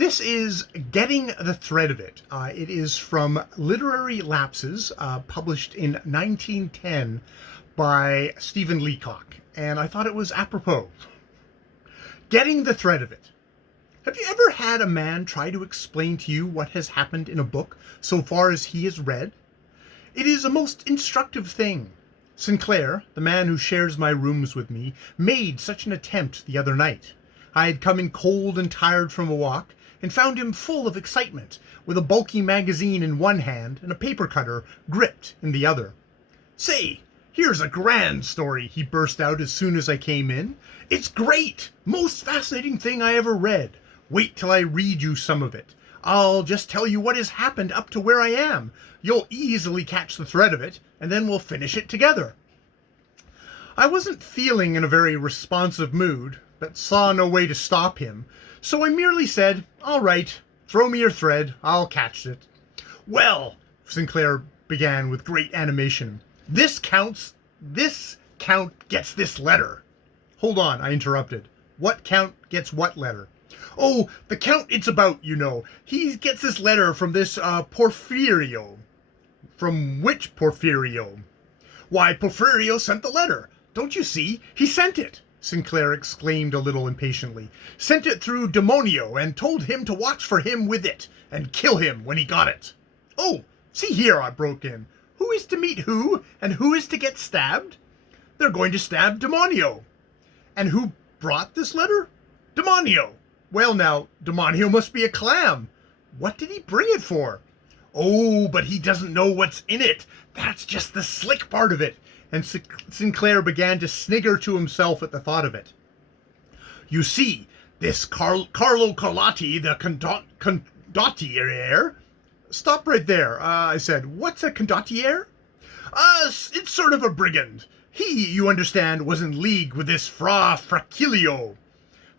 This is Getting the Thread of It. It is from Literary Lapses, published in 1910 by Stephen Leacock, and I thought it was apropos. Getting the Thread of It. Have you ever had a man try to explain to you what has happened in a book so far as he has read? It is a most instructive thing. Sinclair, the man who shares my rooms with me, made such an attempt the other night. I had come in cold and tired from a walk, and found him full of excitement, with a bulky magazine in one hand and a paper cutter gripped in the other. "Say, here's a grand story," he burst out as soon as I came in. "It's great! Most fascinating thing I ever read. Wait till I read you some of it. I'll just tell you what has happened up to where I am. You'll easily catch the thread of it, and then we'll finish it together." I wasn't feeling in a very responsive mood, but saw no way to stop him, so I merely said, "All right, throw me your thread, I'll catch it." "Well," Sinclair began with great animation, this count gets this letter." "Hold on," I interrupted. "What count gets what letter?" "Oh, the count it's about, you know. He gets this letter from this Porfirio." "From which Porfirio?" "Why, Porfirio sent the letter. Don't you see? He sent it," Sinclair exclaimed a little impatiently. "Sent it through Demonio and told him to watch for him with it and kill him when he got it." "Oh, see here," I broke in. "Who is to meet who, and who is to get stabbed?" "They're going to stab Demonio." "And who brought this letter?" "Demonio." "Well now, Demonio must be a clam. What did he bring it for?" "Oh, but he doesn't know what's in it. That's just the slick part of it." And Sinclair began to snigger to himself at the thought of it. "You see, this Carlo Carlotti, the condottiere..." "Stop right there," I said. "What's a condottiere?" It's sort of a brigand. He, you understand, was in league with this Fra Fracilio."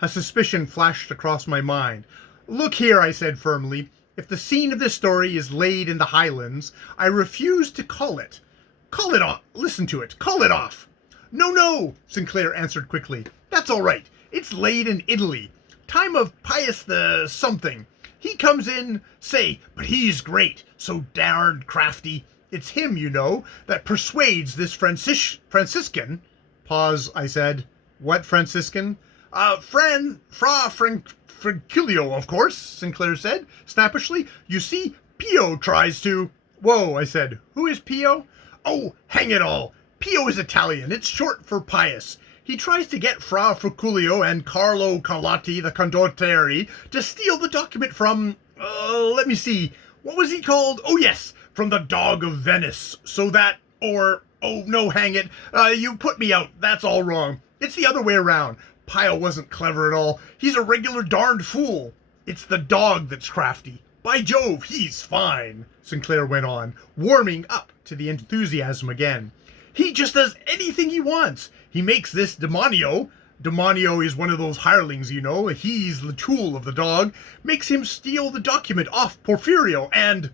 A suspicion flashed across my mind. "Look here," I said firmly, "if the scene of this story is laid in the Highlands, I refuse to call it. Call it off. Listen to it. Call it off." No, Sinclair answered quickly. "That's all right. It's laid in Italy. Time of Pius the something. He comes in, say, but he's great, so darned crafty. It's him, you know, that persuades this Franciscan." "Pause," I said. "What Franciscan?" Fra Francilio, of course," Sinclair said, snappishly. "You see, Pio tries to..." "Whoa," I said. "Who is Pio?" "Oh, hang it all. Pio is Italian. It's short for Pius. He tries to get Fra Fracilio and Carlo Carlotti, the condottiere, to steal the document from... let me see. What was he called? Oh, yes, from the Dog of Venice. So that... or... oh, no, hang it. You put me out. That's all wrong. It's the other way around. Pio wasn't clever at all. He's a regular darned fool. It's the dog that's crafty. By Jove, he's fine," Sinclair went on, warming up to the enthusiasm again. "He just does anything he wants. He makes this Demonio is one of those hirelings, you know. He's the tool of the dog. Makes him steal the document off Porfirio and..."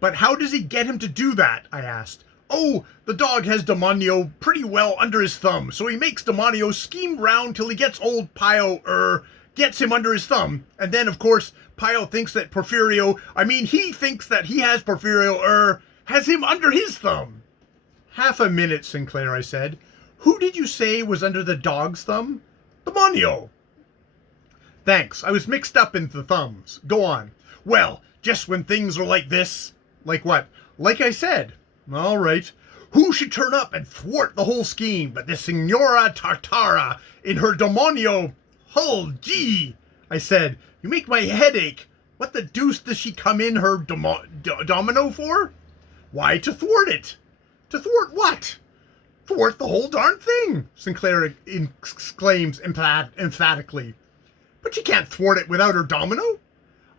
"But how does he get him to do that?" I asked. "Oh, the dog has Demonio pretty well under his thumb, so he makes Demonio scheme round till he gets old Pio, gets him under his thumb, and then, of course, Pio thinks that he thinks that he has Porfirio, has him under his thumb." "Half a minute, Sinclair," I said. "Who did you say was under the dog's thumb?" "Demonio." "Thanks, I was mixed up in the thumbs. Go on." "Well, just when things are like this..." "Like what?" "Like I said." "All right. Who should turn up and thwart the whole scheme but the Signora Tartara in her Demonio..." "Hull gee," I said. "You make my head ache. What the deuce does she come in her domino for?" "Why, to thwart it." "To thwart what?" "Thwart the whole darn thing," Sinclair exclaims emphatically. "But you can't thwart it without her domino."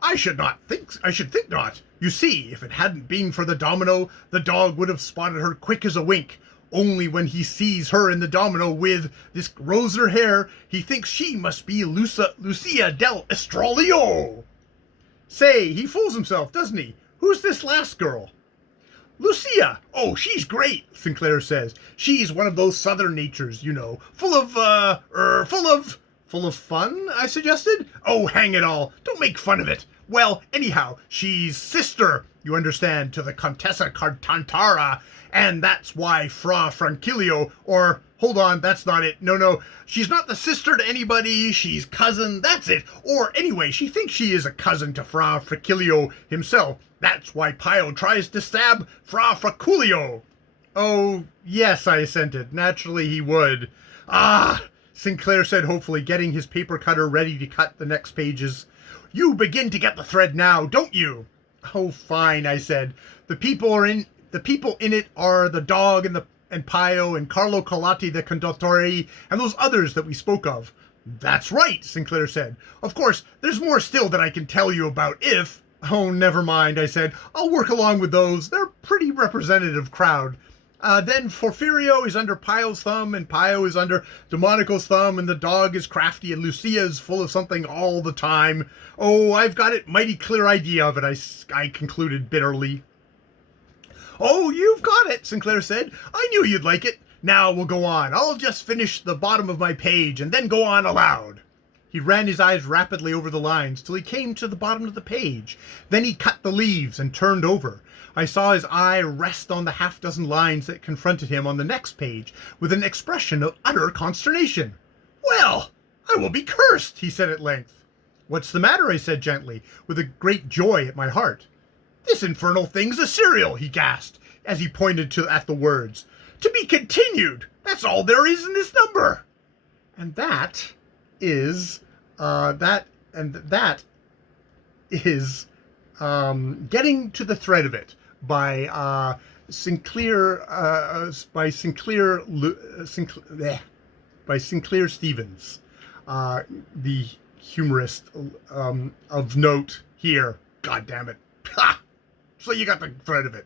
I should think not. You see, if it hadn't been for the domino, the dog would have spotted her quick as a wink. Only when he sees her in the domino with this rosier hair, he thinks she must be Lucia del Estrolio." "Say, he fools himself, doesn't he? Who's this last girl?" "Lucia. Oh, she's great," Sinclair says. "She's one of those southern natures, you know, full of Full of fun, I suggested. Oh, hang it all. Don't make fun of it. Well, anyhow, she's sister, you understand, to the Contessa Cartantara, and that's why Fra Francilio, or, hold on, that's not it. No, she's not the sister to anybody, she's cousin, that's it. Or, anyway, she thinks she is a cousin to Fra Francilio himself. That's why Pio tries to stab Fra Fraculio. Oh, yes, I assented. Naturally he would. Ah, Sinclair said hopefully, getting his paper cutter ready to cut the next pages. You begin to get the thread now, don't you? Oh, fine, I said. The people in it are the dog and Pio and Carlo Colati the Condottiere and those others that we spoke of. That's right, Sinclair said. Of course, there's more still that I can tell you about if... Oh, never mind, I said. I'll work along with those. They're a pretty representative crowd. Then Porfirio is under Pio's thumb, and Pio is under Domenico's thumb, and the dog is crafty, and Lucia is full of something all the time. Oh, I've got it mighty clear idea of it, I concluded bitterly. Oh, you've got it, Sinclair said. I knew you'd like it. Now we'll go on. I'll just finish the bottom of my page, and then go on aloud. He ran his eyes rapidly over the lines till he came to the bottom of the page. Then he cut the leaves and turned over. I saw his eye rest on the half-dozen lines that confronted him on the next page with an expression of utter consternation. Well, I will be cursed, he said at length. What's the matter, I said gently, with a great joy at my heart. This infernal thing's a serial, he gasped, as he pointed at the words. To be continued! That's all there is in this number! And that is, Getting to the Thread of It by Sinclair Stevens, the humorist of note here. God damn it! Ha! So you got the thread of it.